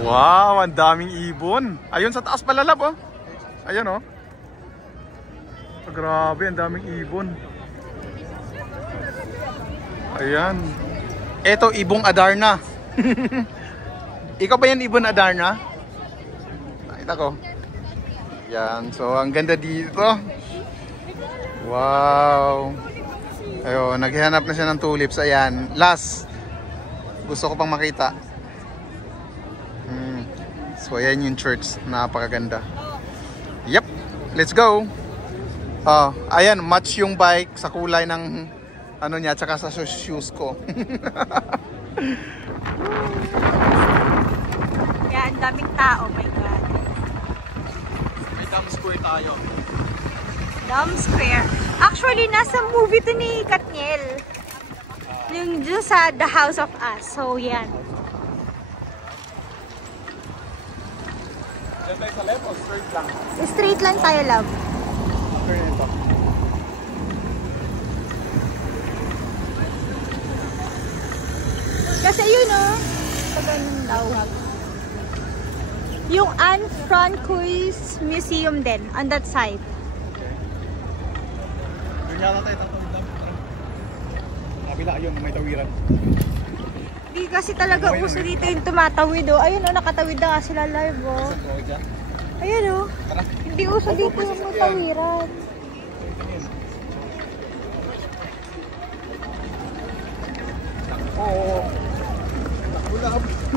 Wow, ang daming ibon. Ayun sa taas pala, lab, oh. Ayan, oh. Grabe, ang daming ibon. Ayan. Eto, ibong Adarna. Ikaw ba yan, ibon Adarna? Nakita ko. Yan, so ang ganda dito. Wow. Ayun, naghahanap na siya ng tulips. Ayan, last. Gusto ko pang makita. So ayan yung church, napakaganda. Yep, let's go. Oh, ayan, match yung bike sa kulay ng ano niya, tsaka sa shoes ko. Yan, daming tao, my God. May Dam Square tayo. Dam Square. Actually, nasa movie to ni Katniel. Yung dyan sa The House of Us. So, yan. Diyan tayo sa left o straight lang? Straight lang tayo, love. Turn ito. Kasi yun, oh. Sa ganun daw. Yung Anne Francois Museum din, on that side. Doon yata tayo tatawid lang. Kabila yun, may tawiran. Di kasi talaga uso dito yung tumatawid, oh. Ayun, oh, nakatawid na nga sila live, oh. Ayun, oh. Hindi uso dito yung tawiran. Oo.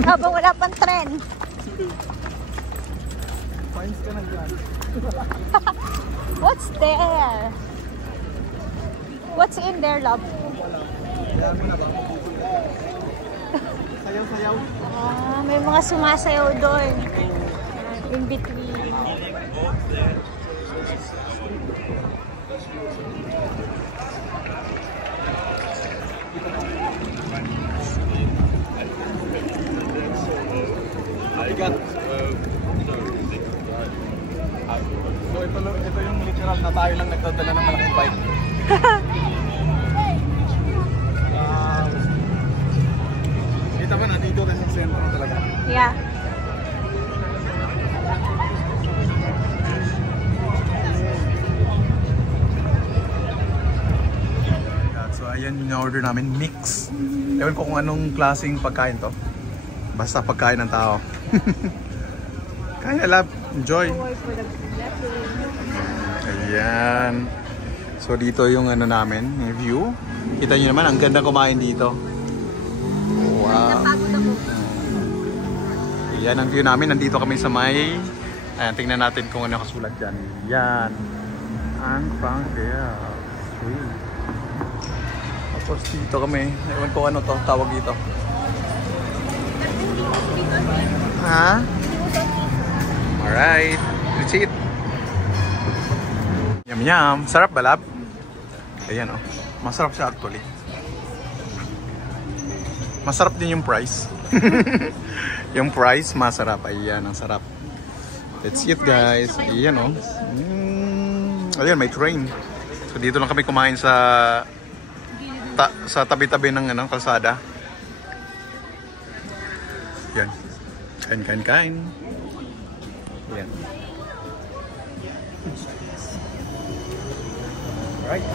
Habang wala pang tren. Fines ka na dyan. What's there? What's in there, love? Kaya mo na ba? Sayaw-sayaw. Ah, may mga sumasayaw doon. In between. So ito yung literal na tayo lang nagdadala ng malaking bike. Kita ba nandito rin sa sentro talaga? Yeah. So ayan yung order namin, mix. Ewan ko kung anong klaseng pagkain to. Basta pagkain ng tao. Kain na, love. Enjoy. Ayan. So dito yung ano namin, yung view. Kita nyo naman, ang ganda kumain dito. Wow. Ayan ang view namin. Nandito kami sa may... Ayan, tingnan natin kung ano kasulat dyan. Yan. Ang Francois. Sweet. Tapos dito kami. Ewan ko ano to, tawag dito. Ha? Alright. Let's eat. Yum yum. Sarap ba, lab? Ayan, oh. Masarap siya actually. Masarap din yung price. Yung price, masarap. Ayan, ang sarap. Let's eat, guys. Ayan, oh. Ayan, may train. So dito lang kami kumain sa tabi-tabi ng ano, kalsada. Yan. Kain. Yan. Alright.